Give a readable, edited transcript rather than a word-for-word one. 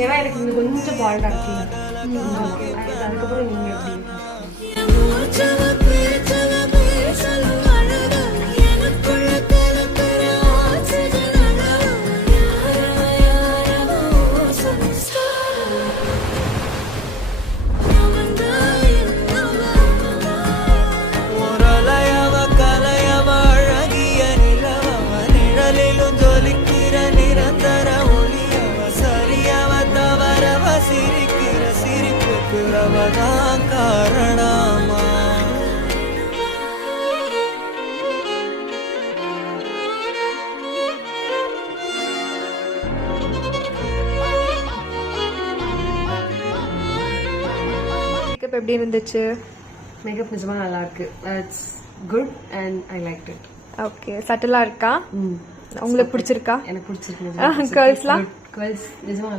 ஏன்னா எனக்கு இது கொஞ்சம் பால்டா இருக்குல்ல. அதுக்கப்புறம் நீங்க எப்படி காரணமா மேக்கப் எப்படி இருந்துச்சு? மேக்கப் நிஜமா நல்லா இருக்கு. It's good and I like it. Okay, சட்டலா இருக்கா? உங்களுக்கு பிடிச்சிருக்கா? எனக்கு பிடிச்சிருக்கு. கேர்ள்ஸ்லாம் கேர்ள்ஸ் நிஜமா